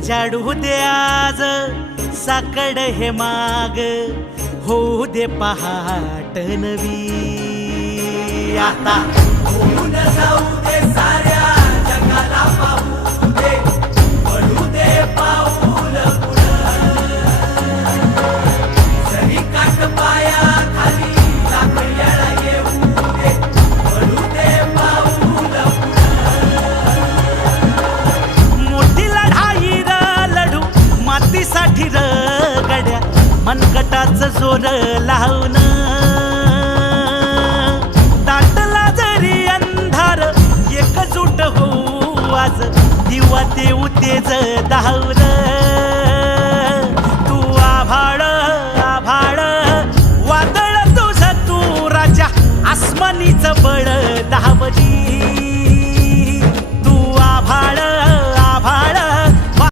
उजाडू दे आज साकड हे माग, होऊ दे पहाट नवी. आता होऊन जाऊ दे साऱ्या जगाला पाहू दे, पडू दे पाऊल पुढं. जरी काट पाया खाली लाकड्याला येऊ दे, पडू दे पाऊल पुढं. मोठी लढाई र लढू मातीसाठी र गड्या, मनगटाच जोर लावून. दाटला जरी अंधार एकजूट होऊ आज, दिवा देऊ तेज धावून.